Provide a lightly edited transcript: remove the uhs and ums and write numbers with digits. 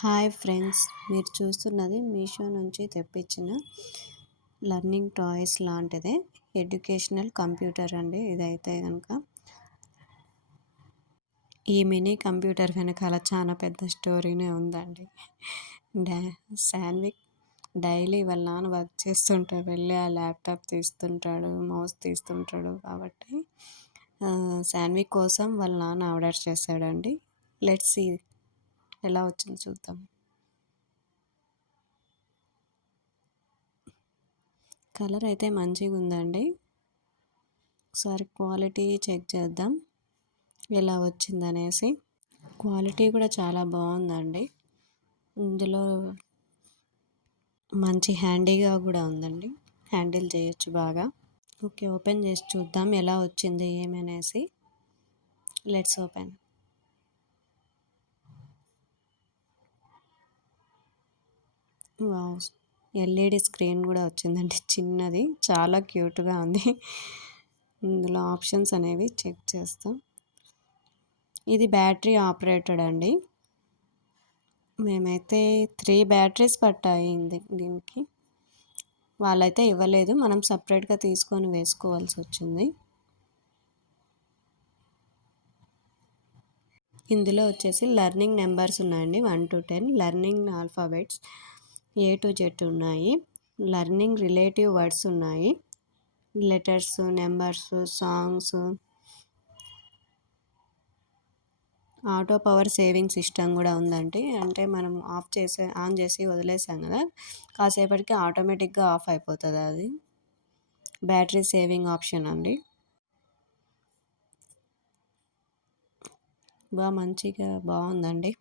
Hi friends, మీరు చూస్తున్నది మీషో నుంచి తెప్పించిన లెర్నింగ్ టాయ్స్ లాంటిదే ఎడ్యుకేషనల్ కంప్యూటర్ అండి. ఇదైతే కనుక ఈ మినీ కంప్యూటర్ వెనకాల చాలా పెద్ద స్టోరీనే ఉందండి. డా శాన్విక్ డైలీ వాళ్ళ నాన్న వర్క్ చేస్తుంటే వెళ్ళి ఆ ల్యాప్టాప్ తీస్తుంటాడు, మౌస్ తీస్తుంటాడు. కాబట్టి శాన్విక్ కోసం వాళ్ళ నాన్న ఆర్డర్ చేశాడండి. లెట్స్ సీ ఎలా వచ్చింది చూద్దాం. కలర్ అయితే మంచిగా ఉందండి. ఒకసారి క్వాలిటీ చెక్ చేద్దాం ఎలా వచ్చిందనేసి. క్వాలిటీ కూడా చాలా బాగుందండి. ఇందులో మంచి హ్యాండీగా కూడా ఉందండి, హ్యాండిల్ చేయొచ్చు బాగా. ఓకే, ఓపెన్ చేసి చూద్దాం ఎలా వచ్చింది ఏమనేసి. Let's open. Wow, LED screen కూడా వచ్చిందండి, చిన్నది, చాలా క్యూట్గా ఉంది. ఇందులో ఆప్షన్స్ అనేవి చెక్ చేస్తాం. ఇది బ్యాటరీ ఆపరేటెడ్ అండి. మేమైతే 3 బ్యాటరీస్ పట్టాయి దీనికి. వాళ్ళైతే ఇవ్వలేదు, మనం సపరేట్గా తీసుకొని వేసుకోవాల్సి వచ్చింది. ఇందులో వచ్చేసి లెర్నింగ్ నెంబర్స్ ఉన్నాయండి, 1 to 10. Learning alphabets A to Z ఉన్నాయి. లెర్నింగ్ రిలేటివ్ వర్డ్స్ ఉన్నాయి, letters, numbers, songs. Auto power saving system కూడా ఉందండి. అంటే మనం ఆన్ చేసి వదిలేసాం కదా, కాసేపటికి ఆటోమేటిక్గా ఆఫ్ అయిపోతుంది. అది బ్యాటరీ సేవింగ్ ఆప్షన్ అండి. మంచిగా బాగుందండి.